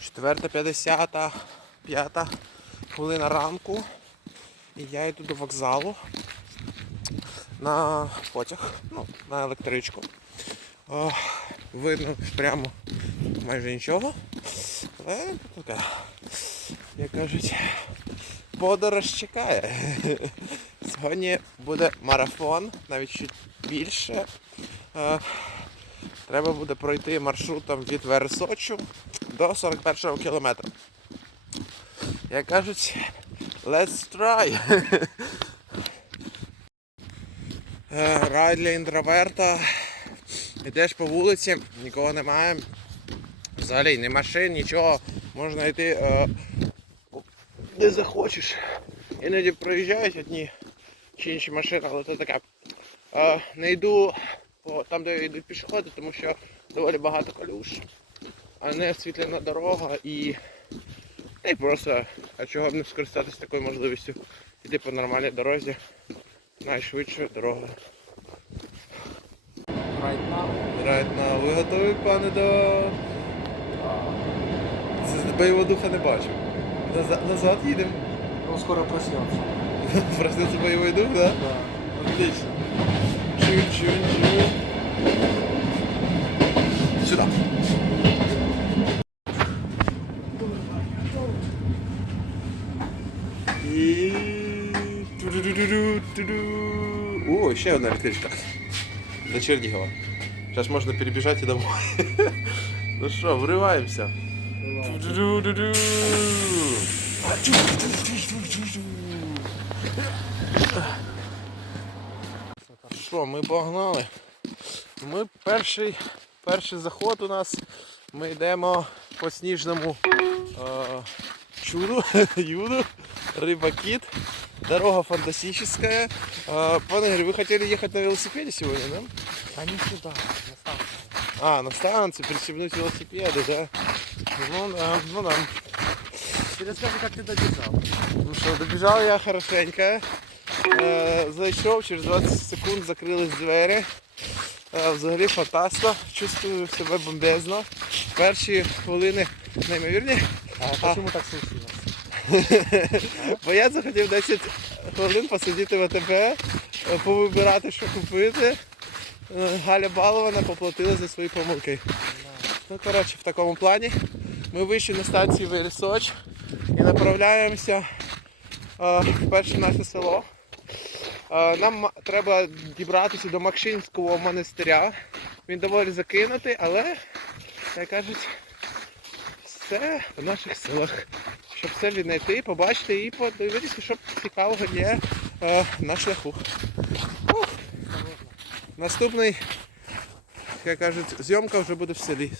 Четверта, п'ятдесята, п'ята хвилина ранку. І я йду до вокзалу на потяг, ну, на електричку. О, видно прямо майже нічого. Але таке, як кажуть, подорож чекає. Сьогодні буде марафон, навіть чуть більше. Е, Треба буде пройти маршрутом від Версочу до 41 кілометра. Як кажуть, let's try. Е, Рай для інтроверта. Йдеш по вулиці, нікого немає. Взагалі ні машин, нічого. Можна йти е, де захочеш. Іноді проїжджають одні чи інші машини, але це таке. Е, не йду там, де йдуть пішоходи, тому що доволі багато калюш, а не освітлена дорога і, й просто, а чого б не скористатися такою можливістю йти по нормальній дорозі. Найшвидша дорога. Right now. Right now. Ви готові, пане, до. Це бойового духа не бачу. Назад, назад їдемо. Он скоро проснется. Проснеться бойовий дух, да? Да. Отлично. Чуть-чуть-чуть. Сюда. І... О, ще одна електричка. До Чернігова. Зараз можна перебіжати домой. Ну що, вриваємося. Що, ми погнали? Ми перший, перший заход у нас. Ми йдемо по сніжному е, чуду, юду, рыба-кит. Дорога фантастическая. Э, пан Игорь, вы хотели ехать на велосипеде сегодня, да? А не сюда, на станцию. А, на станцию, пристегнуть велосипеды, да? Ну да, ну да. Ты расскажи, как ты добежал. Ну що, добіжав я хорошенько. Е, зайшов, через 20 секунд закрились двері. Е, взагалі фантастично, чувствую себе бомбезно. Перші хвилини неймовірні. А почему так случилось? Бо я захотів 10 хвилин посидіти в АТБ, е, повибирати, що купити. Е, Галя Балована поплатила за свої помилки. Ну, коротше, в такому плані. Ми вийшли на станції Вересоч і направляємося е, в перше наше село. Нам треба дібратися до Макшинського монастиря. Він доволі закинутий, але, як кажуть, все в наших силах. Щоб все віднайти, побачити і подивитися, що цікавого є е, на шляху. Ух. Наступний, як кажуть, зйомка вже буде в селі.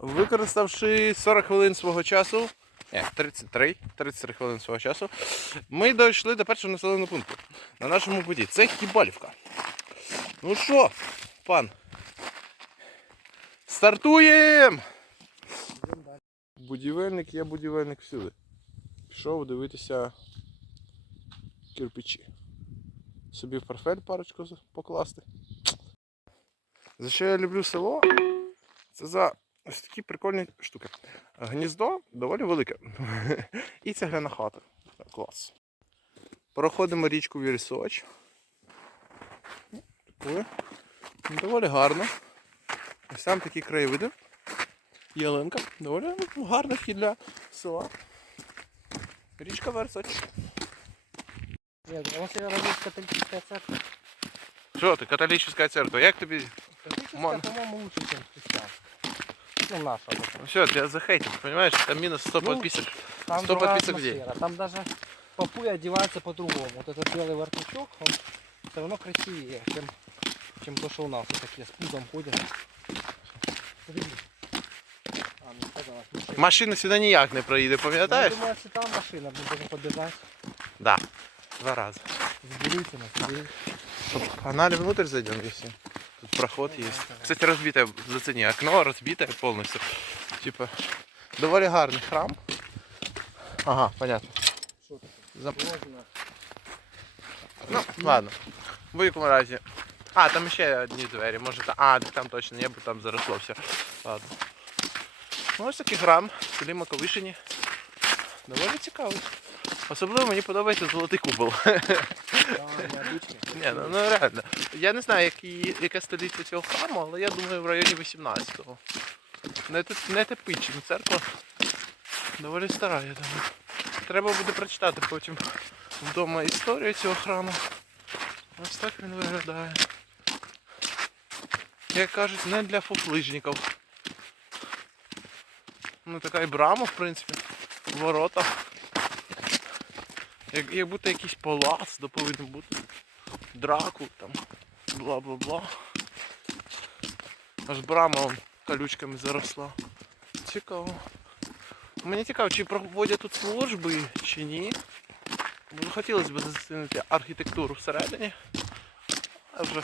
Використавши 40 хвилин свого часу, ні, 33, 33 хвилин свого часу, ми дійшли до першого населеного пункту на нашому путі. Це Хібалівка. Ну що, пан? Стартуємо! Будівельник є будівельник всюди. Пішов дивитися кирпичі. Собі в портфель парочку покласти. За що я люблю село? Це за ось такі прикольні штуки. Гніздо доволі велике. І цегляна хата. Клас. Проходимо річку Вірісоч. Доволі гарно. Ось там такі краєвиди. Ялинка. Доволі гарний вхід для села. Річка Версоч. Нет, а у вас родилась католическая церковь. Що ти, католицька церква, як тобі? Католическая, Мон. по-моему, лучше, чем христианская. Ну, наша. вот эта. Все, тебя захейтил, понимаешь? Там минус 100 Ну, подписок. Там 100 другая подписок в день. атмосфера. Там даже попуй одевается по-другому. Вот этот белый воротничок, он все равно красивее, чем, чем то, что у нас. Вот такие с пузом ходят. Смотри. А, не сказала. Машина сюди ніяк не проїде, Ну, Я думаю, если там машина, должны побежать. Да. Два рази. Сберите нас, сберите. Погнали внутрь зайдем, если. Тут проход есть. Кстати, разбитое, зацени, окно разбитое полностью. Типа, доволі гарний храм. Ага, понятно. Зап- Ну, ладно. В будь-якому разі А, там ще одні двері, може та. А, там точно є, бо там заросло все. Ладно. Ну ось такий грам в селі Маковишині. Доволі цікаво. Особливо мені подобається золотий купол. Ні, ну, ну реально. Я не знаю, які, яке століття цього храму, але я думаю в районі 18-го. Не, не типична церква. Доволі стара, я думаю. Треба буде прочитати потім вдома історію цього храму. Ось так він виглядає. Як кажуть, не для фофлижників. Ну така і брама, в принципі. Ворота. Як, як будто якийсь палац, повинен бути. Драку там. Бла-бла-бла. Аж брама вон колючками заросла. Цікаво. Мені цікаво, чи проводять тут служби, чи ні. Бо хотілося б зацінити архітектуру всередині. А вже,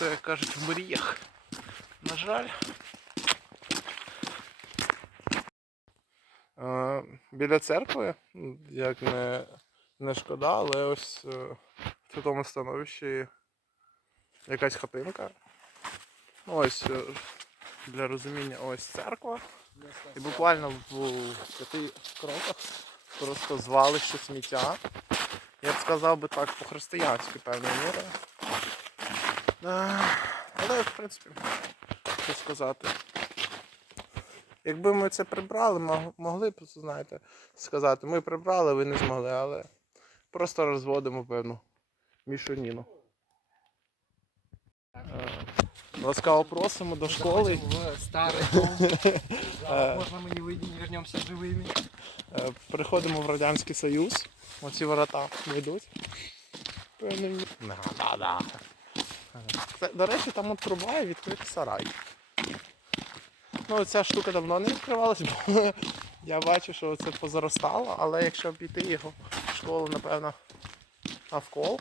то як кажуть, в мріях. На жаль. Е, Біля церкви, як не, не шкода, але ось е, в такому становищі якась хатинка. Ну, Ось е, для розуміння ось церква. І буквально в п'яти кроках просто звалище сміття. Я б сказав би так по-християнськи певною мірою. Е, Але, в принципі, що сказати. Якби ми це прибрали, мог- могли б, знаєте, сказати, ми прибрали, ви не змогли, але просто розводимо певну мішаніну. Е, Ласкаво просимо до школи. В старый дом. Да, Можно мы не выйдем, не вернемся живыми. Е, Приходимо в Радянський Союз. Оці ворота йдуть. Певною мі- Да, да, да. Це, до речі, там от труба і відкритий сарай. Ну, ця штука давно не відкривалась, бо я бачу, що це позаростало, але якщо обійти його в школу, напевно, навколо.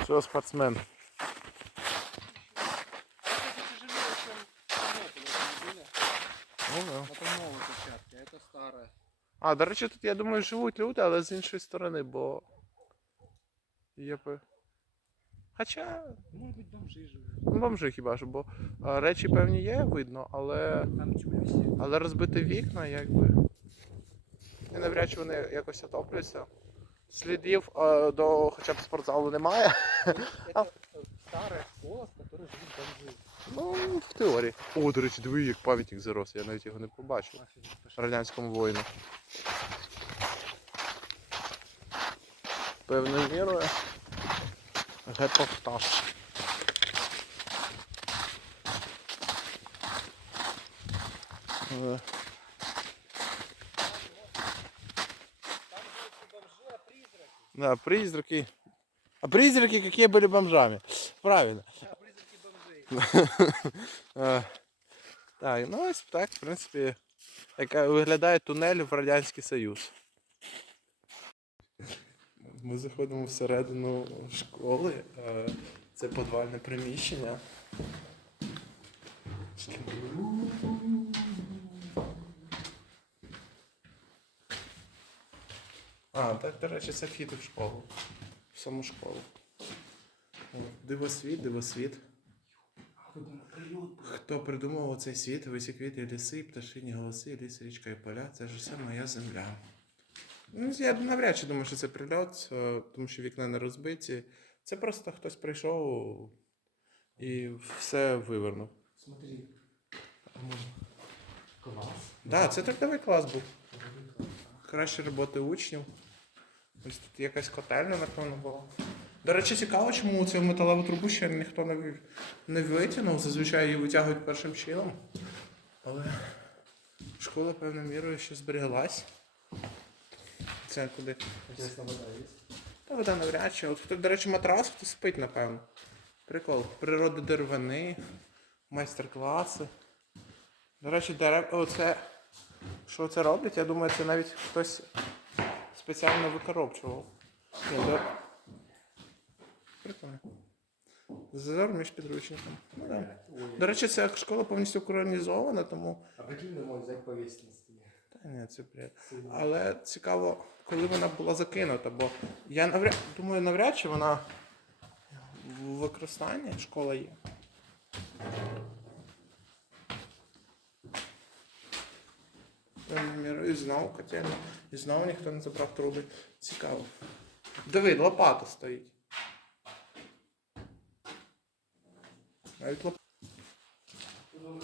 Все, спортсмен. Ну, да. Это новые площадки, а это старая. А, до речі, тут, я думаю, живуть люди, але з іншої сторони, бо. Є пе- Хоча. Может быть, бомжи живут. Ну, бомжи хіба що, бо а, речі певні є, видно, але. Там тюль висит. Але розбити вікна, якби. І навряд чи вони якось отоплюються. Слідів е, до хоча б спортзалу немає. Это э, старая школа, в которой живут бомжи. Ну, в теорії. О, до речі, диви, як пам'ятник зарос, я навіть його не побачив. Офигеть, пошли. радянському воїну. Певною мірою гепоптаж. Е, Да, призраки. А призраки какие были бомжами? Правильно. Да, призраки бомжей. Е, Так, ну ось так, в принципі, яка виглядає тунель в Радянський Союз. Ми заходимо всередину школи. е, Це подвальне приміщення. А, так, до речі, це вхід в школу. В саму школу. Дивосвіт, дивосвіт. Хто придумав цей світ, висі квіти, ліси, пташині голоси, ліс, річка і поля, це ж все моя земля. Ну, я навряд чи думаю, що це прильот, е, тому що вікна не розбиті. Це просто хтось прийшов і все вивернув. Смотри. Класс. Так, це трудовий клас був. Краще роботи учнів. Ось тут якась котельня, напевно, була. До речі, цікаво, чому цю металеву трубу ще ніхто не, не витягнув. Зазвичай її витягують першим чином. Але школа певною мірою ще зберіглась. Це куди. Интересно, вода есть? Та вода навряд чи. От, хто, до речі, матрас, хто спить, напевно. Прикол. Природа деревини, майстер-класи. До речі, дерев... оце, що це роблять, я думаю, це навіть хтось спеціально викоробчував. Ні, до... Прикольно. Зазор між підручником. Ну, да. До речі, ця школа повністю українізована, тому А прикинь, мы можем взять повесить на стене. та Ні, це бред. Але цікаво, коли вона була закинута, бо я навряд, думаю, навряд чи вона в використанні школа є. І знову котельня, і знову ніхто не забрав труби. Цікаво. Диви, лопата стоїть. Навіть лопата. Ну,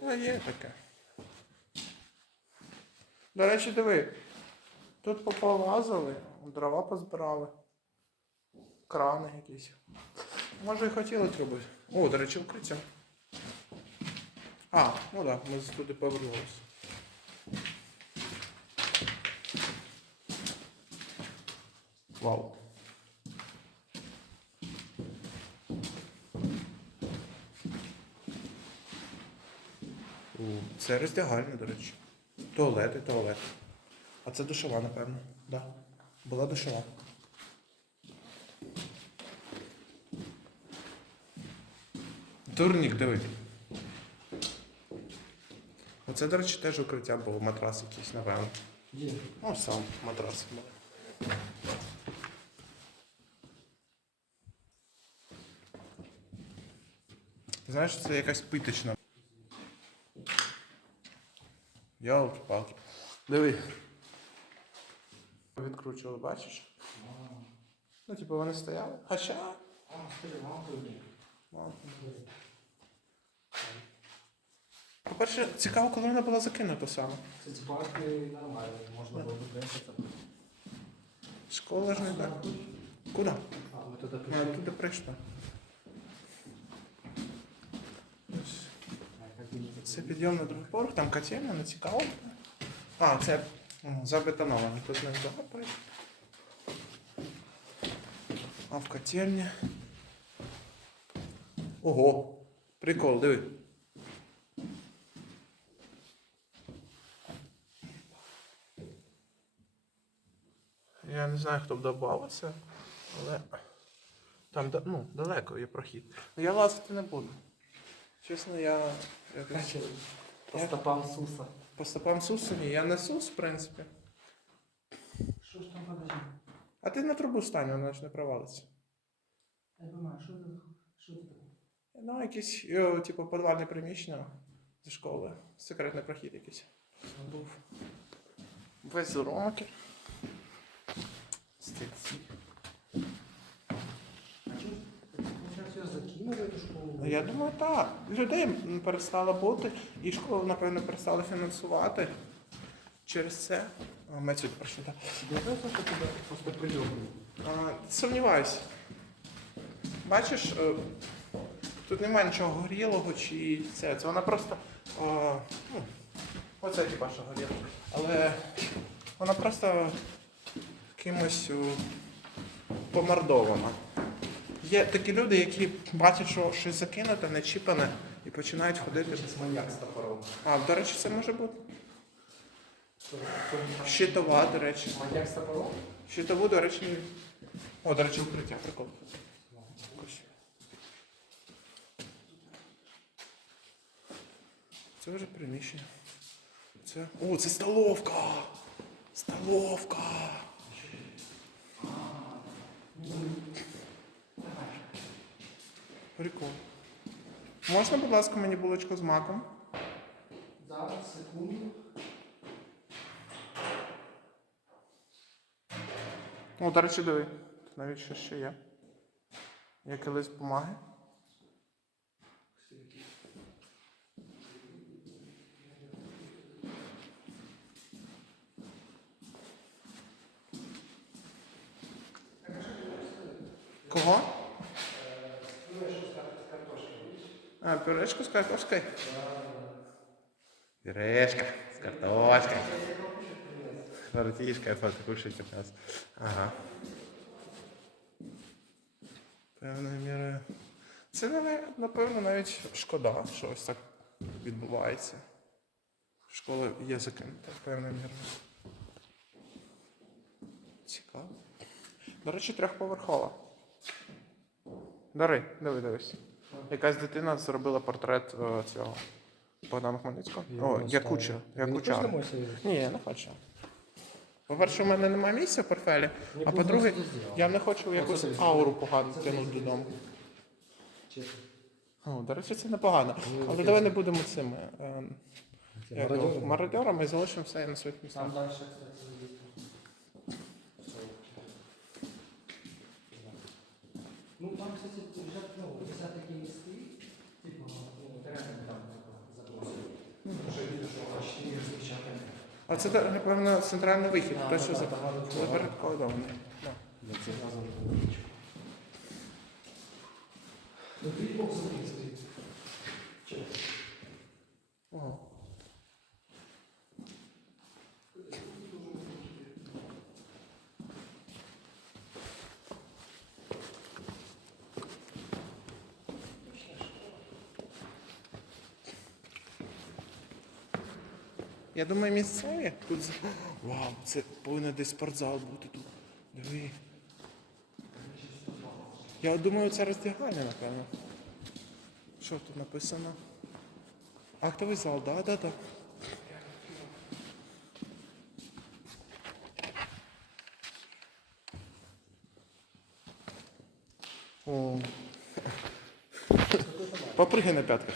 Та є таке. До речі, диви. Тут пополазили, дрова позбирали. Крани якісь. Може і хотіли труби. О, до речі, укриття. А, ну так, да, ми туди повернулися. Вау. Це роздягальня, до речі. Туалети, туалет. А це душова, напевно. Да. Була душова. Турнік, диви. Оце, до речі, теж укриття було, матрас якийсь, напевно. Ну, сам матрас був. Знаєш, це якась питочна. Йолки палки Диви. Відкручували, бачиш? Ну, типу, вони стояли. Хоча. А, скажи, мама тут. ну, По-перше, цікаво, коли вона була закинута саме. Кстати, парки нормально, можно было бы прятаться. Школа ж не так. Куди? А, мы туда А, пришли. туди прийшла. Це підйом на другий поверх, там котельня, не цікаво. А, це забетоновано, тут не загапає. А в котельні. Ого! Прикол, диви. Я не знаю, хто б добавився, але там ну, далеко є прохід. Ну, Я лазити не буду. Чесно, я якось. По стопам Суса. По стопам Сусу ні, я не Сус, в принципі. Что ж там подожди? А ти на трубу стань, вона ж не провалиться. Я понимаю, что это? Что это? Ну, якесь, йо, типу, подвальне приміщення зі школи. Секретний прохід якийсь. Був. Весь уроки. Стільці. Ну, я думаю, так. Людей перестало бути, і школу, напевно, перестали фінансувати. Через це. А, Ми сьогодні пройшли, так. Просто? А, Сумніваюся. Бачиш, е, тут немає нічого горілого чи це. Це вона просто. а, ну, оце типа що горіло. Але вона просто кимось о, помордована. Є такі люди, які бачать, що щось закинуте, не чіпане, і починають ходити. Маньяк с топором. А, до речі, це може бути. Щитова, до речі. Маньяк с топором? Щитову, до речі. О, до речі, укриття, прикол. Це вже приміщення. Це. О, це столовка! Столовка! Прикол. Можна, будь ласка, мені булочку з маком? Зараз, секунду. О, до речі, диви. Тут навіть що ще є. Є колись бумаги. Кого? А, пюрешку з картошкою? Пюрешка з картошкою. Братишка, это кушайте нас. Ага. Певною мірою. Це напевно навіть шкода, що ось так відбувається. Школа є закинута певною мірою. Цікаво. До речі, трьохповерхова. Дари, диви, дивись. Якась дитина зробила портрет е, цього Богдана Хмельницького. О, я кучер. Я Він не кучер. хоче домой сидіти? Ні, не хочу. По-перше, у мене немає місця в портфелі, а по-друге, я не хочу якусь ауру погану тягнути додому. Чесно. О, до речі, це непогано. Але давай не будемо цими е, як його, Мародьорами? мародьорами і залишимо все на своїх місцях. Там дальше, кстати, есть. Ну, там, кстати, уже, ну, висят такие листы, типа, ну, реально там забросили. Ну, уже видно, что почти не распечатаны. А це, напевно, центральний вихід, те, що да, за- там надо цього. разом табличку. Ну, ты бокс смотри, стоит. Че? Ого. Я думаю, місцеві. Тут... Вау, це повинен десь спортзал бути тут. Диви. Я думаю, це роздягальня, напевно. Що тут написано? Актовий зал, да, да. О. Попрыгай на пятках.